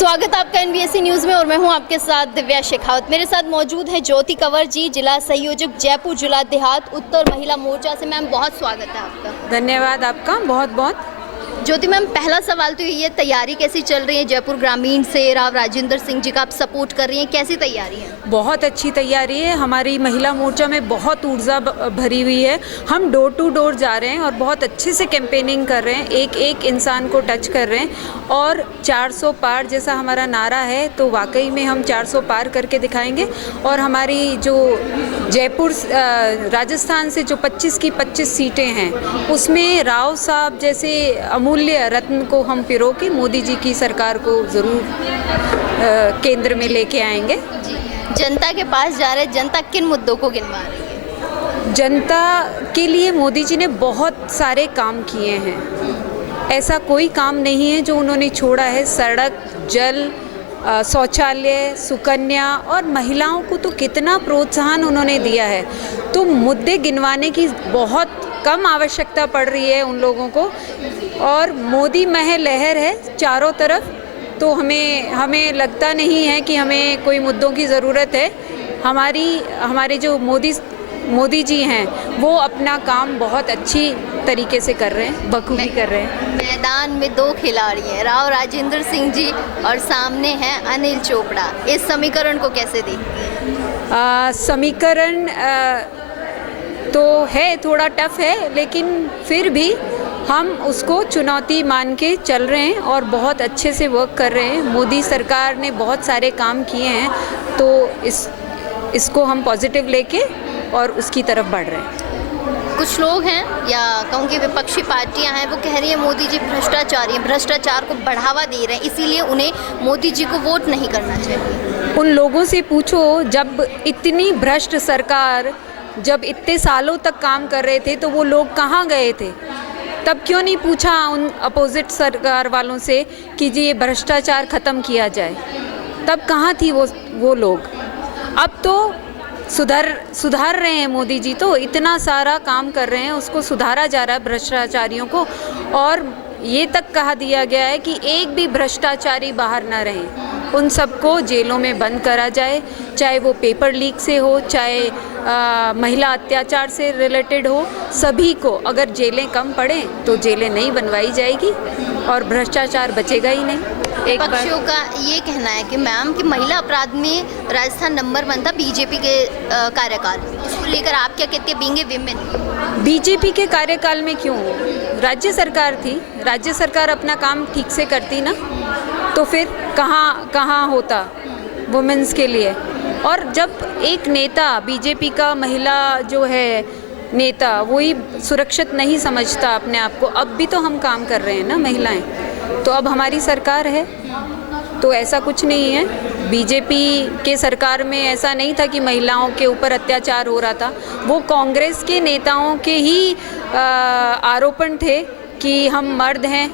स्वागत है आपका एनबीएससी न्यूज़ में और मैं हूं आपके साथ दिव्या शेखावत। मेरे साथ मौजूद है ज्योति कंवर जी, जिला संयोजक जयपुर जिला देहात उत्तर महिला मोर्चा से। मैम बहुत स्वागत है आपका। धन्यवाद आपका बहुत बहुत। ज्योति मैम, पहला सवाल तो ये तैयारी कैसी चल रही है? जयपुर ग्रामीण से राव राजेंद्र सिंह जी का आप सपोर्ट कर रही हैं, कैसी तैयारी है? बहुत अच्छी तैयारी है। हमारी महिला मोर्चा में बहुत ऊर्जा भरी हुई है। हम डोर टू डोर जा रहे हैं और बहुत अच्छे से कैंपेनिंग कर रहे हैं, एक एक इंसान को टच कर रहे हैं। और 400 पार जैसा हमारा नारा है, तो वाकई में हम 400 पार करके दिखाएंगे। और हमारी जो जयपुर राजस्थान से जो 25 की 25 सीटें हैं, उसमें राव साहब जैसे अमूल्य रत्न को हम पिरो के मोदी जी की सरकार को ज़रूर केंद्र में लेके आएंगे। जनता के पास जा रहे, जनता किन मुद्दों को गिनवा रही है? जनता के लिए मोदी जी ने बहुत सारे काम किए हैं। ऐसा कोई काम नहीं है जो उन्होंने छोड़ा है। सड़क, जल, शौचालय, सुकन्या और महिलाओं को तो कितना प्रोत्साहन उन्होंने दिया है। तो मुद्दे गिनवाने की बहुत कम आवश्यकता पड़ रही है उन लोगों को। और मोदी मह लहर है चारों तरफ, तो हमें लगता नहीं है कि हमें कोई मुद्दों की ज़रूरत है। हमारे जो मोदी जी हैं, वो अपना काम बहुत अच्छी तरीके से कर रहे हैं, बखूबी कर रहे हैं। मैदान में दो खिलाड़ी हैं, राव राजेंद्र सिंह जी और सामने हैं अनिल चोपड़ा। इस समीकरण को कैसे देखती हैं? समीकरण तो है, थोड़ा टफ है, लेकिन फिर भी हम उसको चुनौती मान के चल रहे हैं और बहुत अच्छे से वर्क कर रहे हैं। मोदी सरकार ने बहुत सारे काम किए हैं, तो इसको हम पॉजिटिव लेके और उसकी तरफ बढ़ रहे हैं। कुछ लोग हैं या कहूँगी विपक्षी पार्टियां हैं, वो कह रही है मोदी जी भ्रष्टाचारी हैं, भ्रष्टाचार को बढ़ावा दे रहे हैं, इसीलिए उन्हें मोदी जी को वोट नहीं करना चाहिए। उन लोगों से पूछो, जब इतनी भ्रष्ट सरकार जब इतने सालों तक काम कर रहे थे, तो वो लोग कहाँ गए थे? तब क्यों नहीं पूछा उन अपोजिट सरकार वालों से कि जी ये भ्रष्टाचार ख़त्म किया जाए? तब कहाँ थी वो लोग? अब तो सुधार रहे हैं मोदी जी, तो इतना सारा काम कर रहे हैं, उसको सुधारा जा रहा है भ्रष्टाचारियों को। और ये तक कहा दिया गया है कि एक भी भ्रष्टाचारी बाहर ना रहे, उन सबको जेलों में बंद करा जाए, चाहे वो पेपर लीक से हो, चाहे महिला अत्याचार से रिलेटेड हो। सभी को अगर जेलें कम पड़ें तो जेलें नहीं बनवाई जाएगी और भ्रष्टाचार बचेगा ही नहीं। एक पक्षियों का ये कहना है कि मैम कि महिला अपराध में राजस्थान नंबर 1 था बीजेपी के कार्यकाल में। इसको लेकर आप क्या कहते हैं, बीइंग ए विमेन? बीजेपी के कार्यकाल में क्यों? राज्य सरकार थी, राज्य सरकार अपना काम ठीक से करती ना, तो फिर कहाँ होता वुमेन्स के लिए? और जब एक नेता बीजेपी का महिला जो है नेता, वही सुरक्षित नहीं समझता अपने आप को, अब भी तो हम काम कर रहे हैं ना महिलाएं, तो अब हमारी सरकार है, तो ऐसा कुछ नहीं है। बीजेपी के सरकार में ऐसा नहीं था कि महिलाओं के ऊपर अत्याचार हो रहा था। वो कांग्रेस के नेताओं के ही आरोपण थे कि हम मर्द हैं।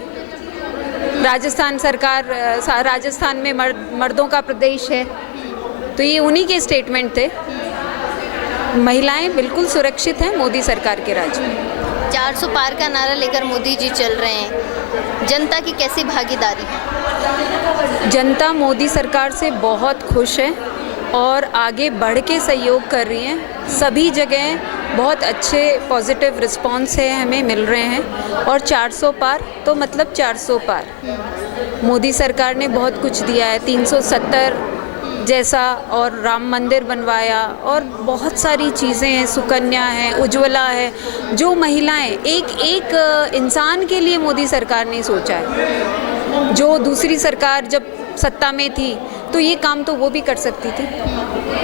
राजस्थान में मर्दों का प्रदेश है, तो ये उन्हीं के स्टेटमेंट थे। महिलाएं बिल्कुल सुरक्षित हैं मोदी सरकार के राज में। 400 पार का नारा लेकर मोदी जी चल रहे हैं, जनता की कैसी भागीदारी है? जनता मोदी सरकार से बहुत खुश है और आगे बढ़ के सहयोग कर रही है। सभी जगह बहुत अच्छे पॉजिटिव रिस्पांस है हमें मिल रहे हैं। और 400 पार तो मतलब 400 पार। मोदी सरकार ने बहुत कुछ दिया है, 370 जैसा, और राम मंदिर बनवाया, और बहुत सारी चीज़ें हैं, सुकन्या है, उज्ज्वला है, जो महिलाएं एक इंसान के लिए मोदी सरकार ने सोचा है। जो दूसरी सरकार जब सत्ता में थी तो ये काम तो वो भी कर सकती थी,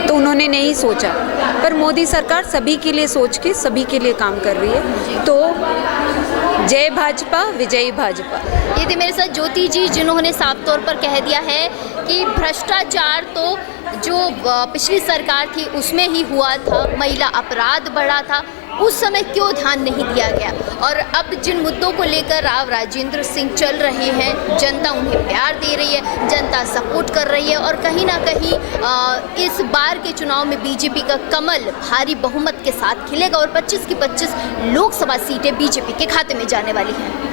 तो उन्होंने नहीं सोचा। पर मोदी सरकार सभी के लिए सोच के सभी के लिए काम कर रही है। तो जय भाजपा, विजयी भाजपा। ये थी मेरे साथ ज्योति जी, जिन्होंने साफ तौर पर कह दिया है कि भ्रष्टाचार तो जो पिछली सरकार थी उसमें ही हुआ था, महिला अपराध बढ़ा था, उस समय क्यों ध्यान नहीं दिया गया। और अब जिन मुद्दों को लेकर राव राजेंद्र सिंह चल रहे हैं, जनता उन्हें प्यार दे रही है, जनता सपोर्ट कर रही है, और कहीं ना कहीं इस बार के चुनाव में बीजेपी का कमल भारी बहुमत के साथ खिलेगा और 25 की 25 लोकसभा सीटें बीजेपी के खाते में जाने वाली हैं।